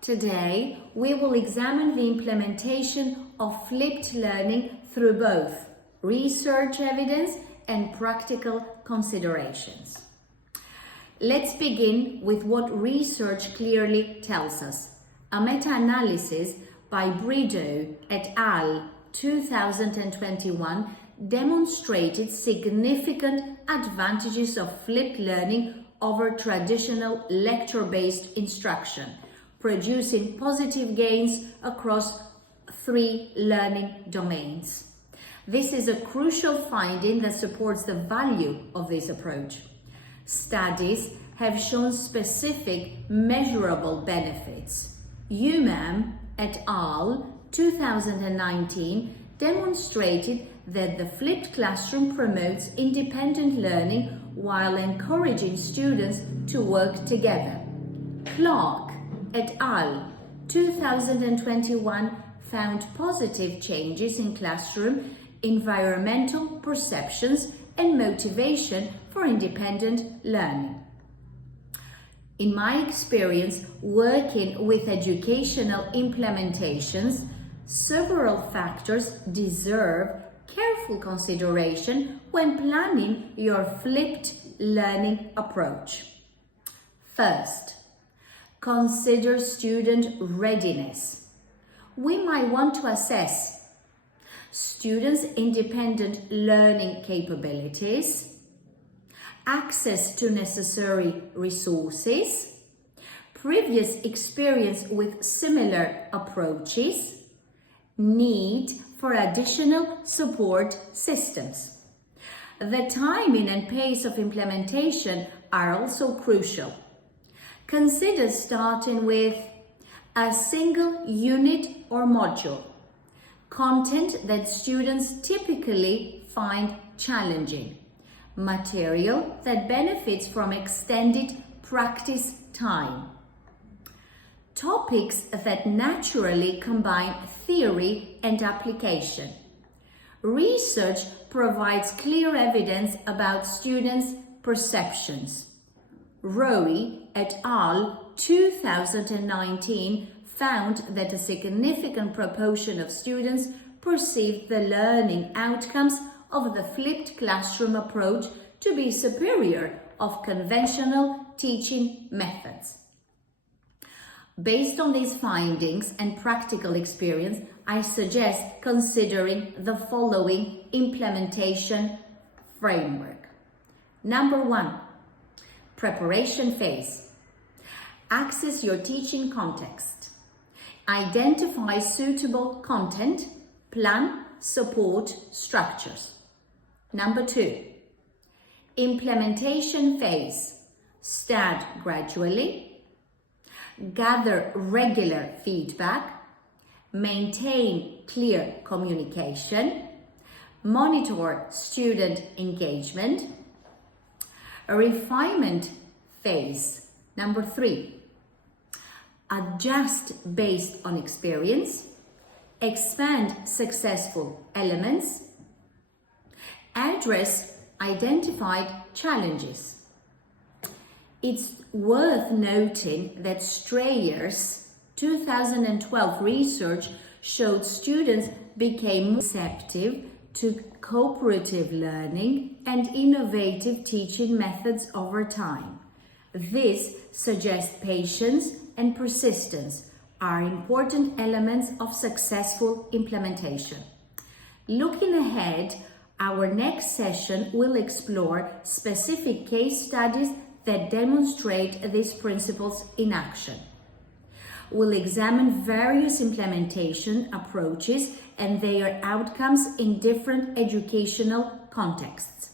Today, we will examine the implementation of flipped learning through both research evidence and practical considerations. Let's begin with what research clearly tells us. A meta-analysis by Brito et al. 2021 demonstrated significant advantages of flipped learning over traditional lecture-based instruction, producing positive gains across 3 learning domains. This is a crucial finding that supports the value of this approach. Studies have shown specific measurable benefits. UOM et al. 2019 demonstrated that the flipped classroom promotes independent learning while encouraging students to work together. Clark et al. 2021 found positive changes in classroom environmental perceptions and motivation for independent learning. In my experience working with educational implementations, several factors deserve careful consideration when planning your flipped learning approach. First, consider student readiness. We might want to assess students' independent learning capabilities, access to necessary resources, previous experience with similar approaches, need for additional support systems. The timing and pace of implementation are also crucial. Consider starting with a single unit or module, content that students typically find challenging, material that benefits from extended practice time, topics that naturally combine theory and application. Research provides clear evidence about students' perceptions. Rowe et al. 2019 found that a significant proportion of students perceived the learning outcomes of the flipped classroom approach to be superior of conventional teaching methods. Based on these findings and practical experience, I suggest considering the following implementation framework. Number 1, preparation phase. Access your teaching context. Identify suitable content, plan, support structures. Number 2, implementation phase. Start gradually. Gather regular feedback, maintain clear communication, monitor student engagement. A refinement phase. Number 3, adjust based on experience, expand successful elements, address identified challenges. It's worth noting that Strayer's 2012 research showed students became more receptive to cooperative learning and innovative teaching methods over time. This suggests patience and persistence are important elements of successful implementation. Looking ahead, our next session will explore specific case studies that demonstrate these principles in action. We'll examine various implementation approaches and their outcomes in different educational contexts.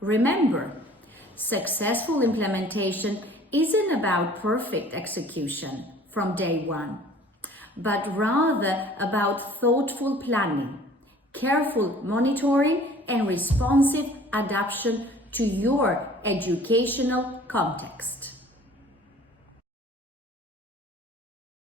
Remember, successful implementation isn't about perfect execution from day one, but rather about thoughtful planning, careful monitoring, and responsive adaptation to your educational context.